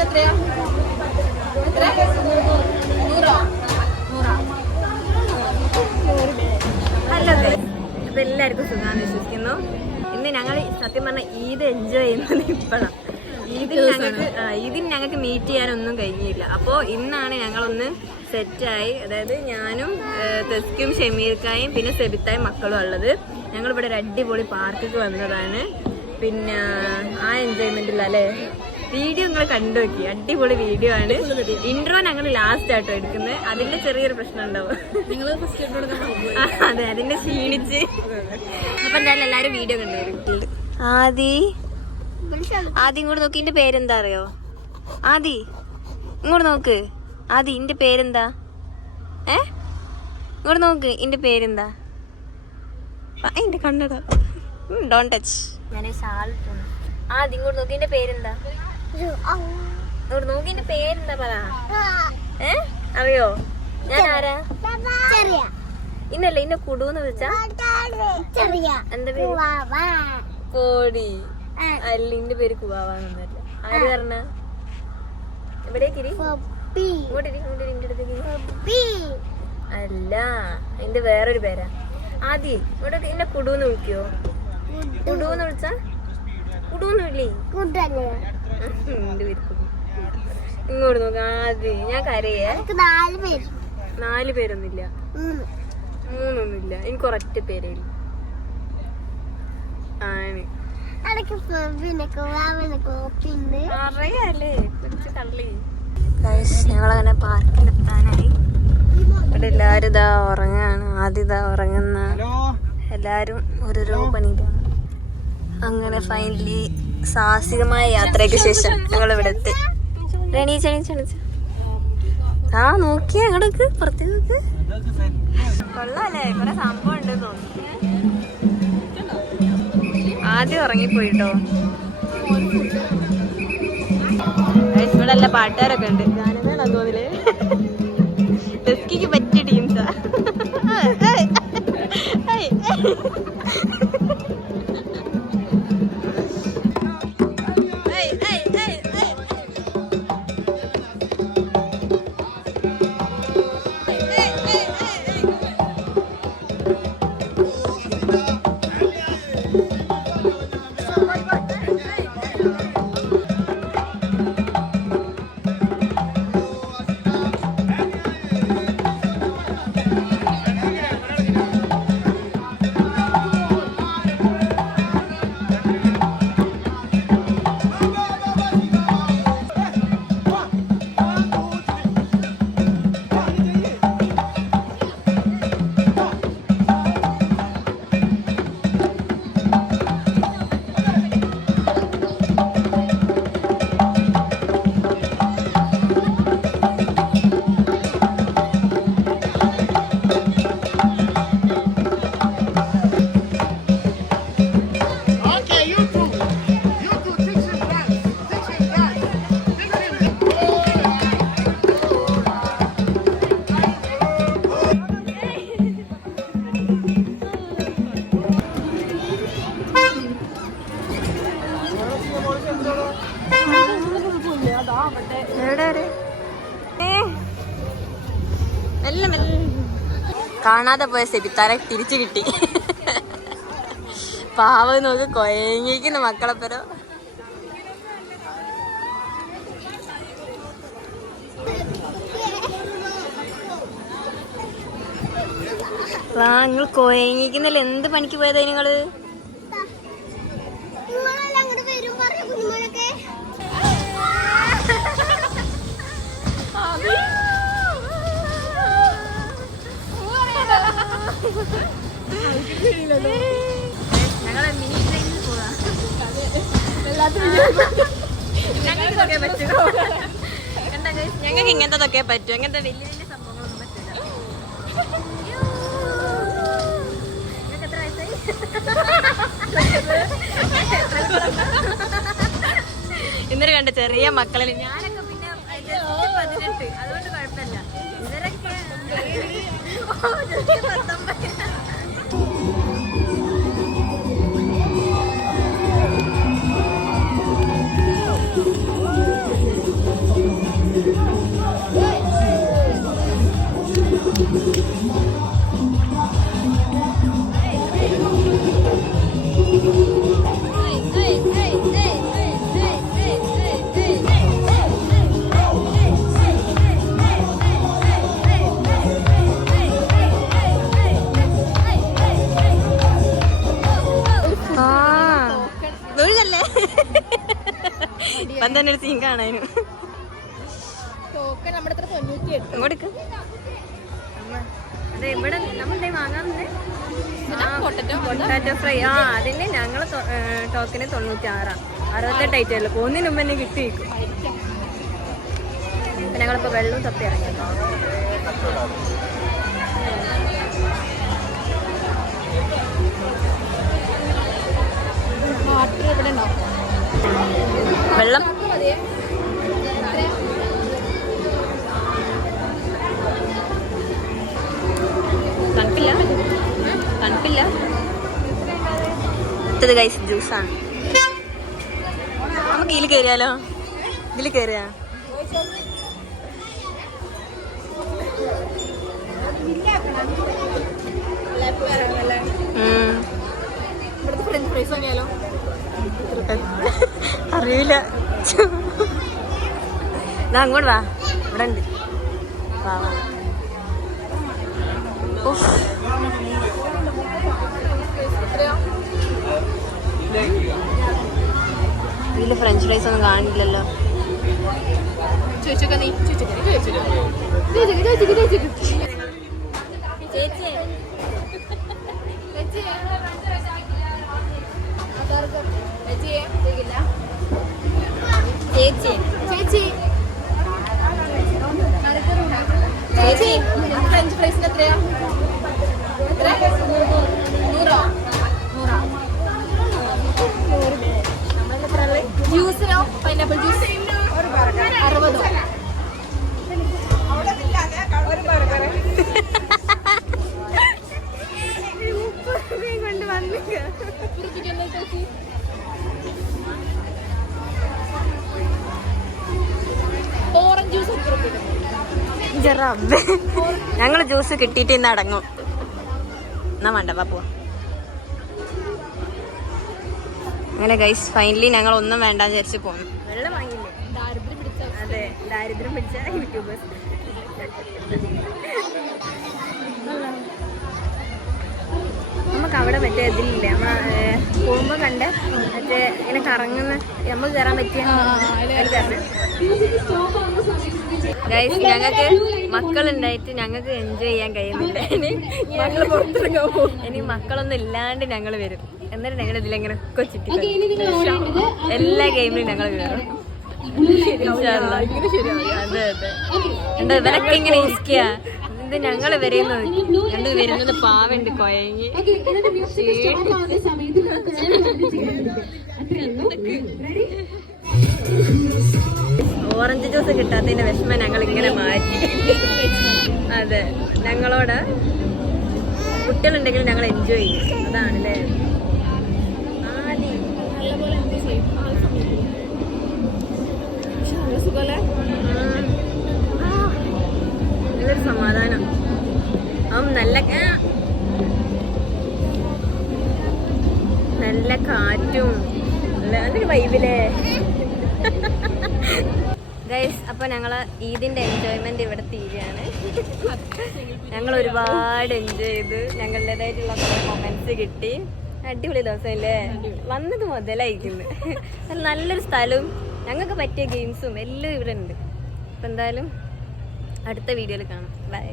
എത്രയാ? ഹലോ അപ്പൊ എല്ലാവർക്കും സുഖാന്ന് വിശ്വസിക്കുന്നു. ഇന്ന് ഞങ്ങൾ സത്യം പറഞ്ഞ ഈദ് എൻജോയ് ചെയ്യുന്നത് ഇപ്പോഴാണ്. ഇതിന് ഞങ്ങൾക്ക് മീറ്റ് ചെയ്യാനൊന്നും കഴിഞ്ഞില്ല. അപ്പോൾ ഇന്നാണ് ഞങ്ങളൊന്ന് സെറ്റായി. അതായത് ഞാനും തെസ്ക്കും ഷമീർക്കായും പിന്നെ സെബിത്തായും മക്കളും ഉള്ളത്. ഞങ്ങളിവിടെ ഒരു അടിപൊളി പാർക്കിൽ വന്നതാണ്. പിന്നെ ആ എൻജോയ്മെന്റില്ല അല്ലേ? വീഡിയോ നിങ്ങൾ കണ്ടു നോക്കി, അടിപൊളി വീഡിയോ ആണ്. ഇൻട്രോ ഞങ്ങൾ ലാസ്റ്റ് ആട്ടോ എടുക്കുന്നത്. അതിന്റെ ചെറിയൊരു പ്രശ്നം ഉണ്ടാവും. അതെ, അതിന്റെ ക്ഷീണിച്ച്. അപ്പൊ എന്തായാലും എല്ലാരും വീഡിയോ കണ്ടുവരും. ആദ്യം ഇങ്ങോട്ട് നോക്കി. ഇന്റെ പേരെന്താ അറിയോ? ആദി ഇങ്ങോട്ട് നോക്ക്. ആദി ഇന്റെ പേരെന്താ? ഇങ്ങോട്ട് നോക്ക്. ഇന്റെ പേരെന്താ? എന്റെ കണ്ണട. Don't touch. ഞാൻ ഷാൾ. ആദ്യം ഇങ്ങോട്ട് നോക്കി. ഇന്റെ പേരെന്താ? ഇങ്ങോട്ട് നോക്കി. ഇന്റെ പേരെന്താ പറ. അറിയോ? ഞാൻ ആരാ? ഇന്നല്ല, ഇന്നെ കുടൂന്ന് വിളിച്ചാ എന്താ പേര്? കോടി. അല്ല, ഇന്റെ പേര് കുവാവാന്നല്ല. ആര് പറഞ്ഞ? എവിടേക്കിരി? അല്ല, എന്റെ വേറൊരു പേരാ. ആദ്യ ഇവിടെ എന്നെ കുടൂന്ന് വിളിക്കോ? കുടൂന്ന് വിളിച്ചാ കുടൂന്ന് വിളി. ഇങ്ങോട്ട് നോക്ക. ആദ്യ ഞാൻ കരയേ. 4 പേരൊന്നുമില്ല, 3ഒന്നുമില്ല. എനിക്ക് ഒരൊറ്റ പേരേ ഉള്ളൂ. ആണ് അറിയാല്ലേ? തള്ളി. ഞങ്ങളങ്ങനെ പാർക്കിലെത്താനായി. ഇവിടെ എല്ലാരും ഇതാ ഉറങ്ങാണ്. ആദ്യം ഇതാ ഉറങ്ങുന്ന എല്ലാരും ഓരോരോ പണിയിലാണ്. അങ്ങനെ ഫൈനലി സാഹസികമായ യാത്രയ്ക്ക് ശേഷം ഞങ്ങൾ ഇവിടെ എത്തി. എണീച്ചെണീച്ചെണീച്ച. ആ നോക്കിയ അങ്ങോട്ട് പുറത്തേക്ക്. കൊള്ളാല്ലേ? കുറെ സംഭവം ഉണ്ട് തോന്നുന്നു. ആദ്യം ഉറങ്ങിപ്പോയിട്ടോ. ഇവിടെ എല്ലാ പാട്ടുകാരൊക്കെ ഉണ്ട്. ഗാനമേള തോന്നില്ലേ? ടെസ്കിക്ക് പറ്റിയ ടീംസാ. കാണാതെ പോയ സെബിത്താരെ തിരിച്ചു കിട്ടി. പാവ നോക്ക് കൊയങ്ങിക്കുന്ന മക്കളെപ്പരോ. നിങ്ങൾ കൊയങ്ങിക്കുന്നല്ല. എന്ത് പണിക്ക് പോയതാ നിങ്ങള്? ഞങ്ങളെ മിനി ട്രെയിനിൽ പോവാ. ഞങ്ങൾക്ക് ഇങ്ങനത്തെ പറ്റും. അങ്ങനത്തെ വലിയ വലിയ സംഭവങ്ങളൊന്നും പറ്റില്ല. നിങ്ങൾക്ക് എത്ര വയസ്സായി? ഇന്നലെ കണ്ട ചെറിയ മക്കളിൽ ഞാനൊക്കെ പിന്നെ 18, അതുകൊണ്ട് കുഴപ്പമില്ല. ഇവരൊക്കെ 19. ഇപ്പം തന്നെ ഒരു സീൻ കാണാനും. ഇങ്ങോട്ട് അതെ ഇവിടെ നമ്മളെ വാങ്ങാറുണ്ട് പൊട്ടാറ്റോ ഫ്രൈ. അതിന് ഞങ്ങൾ ടോക്കന് 96 68 ആയിട്ടുള്ളൂ. പോകുന്നതിന് മുമ്പ് തന്നെ കിട്ടി വയ്ക്കും. അപ്പം ഞങ്ങളിപ്പോൾ വെള്ളവും തപ്പി ഇറങ്ങിയല്ലോ. വെള്ളം തണുപ്പില്ല തണുപ്പില്ല. അടുത്തത് ഗൈസ് ജ്യൂസാണ്. നമുക്ക് ഇതിൽ കയറിയാലോ? ഇതിൽ കയറിയാ അറിയില്ല. അങ്ങോട്ട് വാ, ഇവിടെ ഉണ്ട്. വാ വാ. ഇതില് ഫ്രഞ്ച് ഫ്രൈസ് ഒന്നും കാണില്ലല്ലോ. ചേച്ചി ഫ്രഞ്ച് ഫ്രൈസിന് എത്രയാ? ജ്യൂസിനോ? Pineapple juice 60. കൊണ്ട് വന്നില്ല. ഓറഞ്ച് ജ്യൂസ് ഞങ്ങള് ജ്യൂസ് കിട്ടിയിട്ട് ഇന്ന് അടങ്ങും. എന്നാ വേണ്ട പോവാ. അങ്ങനെ ഗൈസ് ഫൈനലി ഞങ്ങൾ ഒന്നും വേണ്ടാന്ന് വിചാരിച്ച് പോന്നു. വെള്ളം വാങ്ങിയില്ലേ? അതെ, ദാരിദ്ര്യം പിടിച്ച യൂട്യൂബേഴ്സ്. നമുക്ക് അവിടെ മറ്റേ ഇതിലില്ല, നമ്മളെ പോകുമ്പോ കണ്ട് മറ്റേ ഇങ്ങനെ കറങ്ങുന്ന നമുക്ക് കയറാൻ പറ്റിയ ഗൈസ്. ഞങ്ങൾക്ക് മക്കളുണ്ടായിട്ട് ഞങ്ങൾക്ക് എൻജോയ് ചെയ്യാൻ കഴിയുന്നില്ല. ഇനി മക്കളൊന്നും ഇല്ലാണ്ട് ഞങ്ങൾ വരും. എന്നിട്ട് ഞങ്ങൾ ഇതിലെങ്ങനെ കൊച്ചിട്ട് എല്ലാ ഗെയിമിലും ഞങ്ങൾ കയറും. അതെ അതെ. എന്താ ഇവരൊക്കെ ഇങ്ങനെ ഇരിക്കുക. ഇത് ഞങ്ങൾ വരുന്നത് കണ്ട് വരുന്നത് പാവുണ്ട് കൊയങ്ങി. ഓറഞ്ച് ജ്യൂസ് കിട്ടാത്തതിന്റെ വിഷമം ഞങ്ങൾ ഇങ്ങനെ മാറ്റി. അതെ, ഞങ്ങളോട് കുട്ടികളുണ്ടെങ്കിൽ ഞങ്ങൾ എൻജോയ് ചെയ്യും. അതാണല്ലേ. നല്ലൊരു സമാധാനം. നല്ല കാറ്റും നല്ലൊരു വൈബിലേ ഗൈസ്. അപ്പൊ ഞങ്ങള് ഈദിന്റെ എൻജോയ്മെന്റ് ഇവിടെ തീരുകയാണ്. ഞങ്ങൾ ഒരുപാട് എൻജോയ് ചെയ്ത് ഞങ്ങളുടേതായിട്ടുള്ള കുറെ മൊമെന്റ്സ് കിട്ടി. അടിപൊളി ദിവസമല്ലേ? വന്നത് മുതലായിരിക്കുന്നു. നല്ലൊരു സ്ഥലവും ഞങ്ങൾക്ക് പറ്റിയ ഗെയിംസും എല്ലാം ഇവിടെ ഉണ്ട്. അപ്പം എന്തായാലും അടുത്ത വീഡിയോയിൽ കാണാം. ബൈ.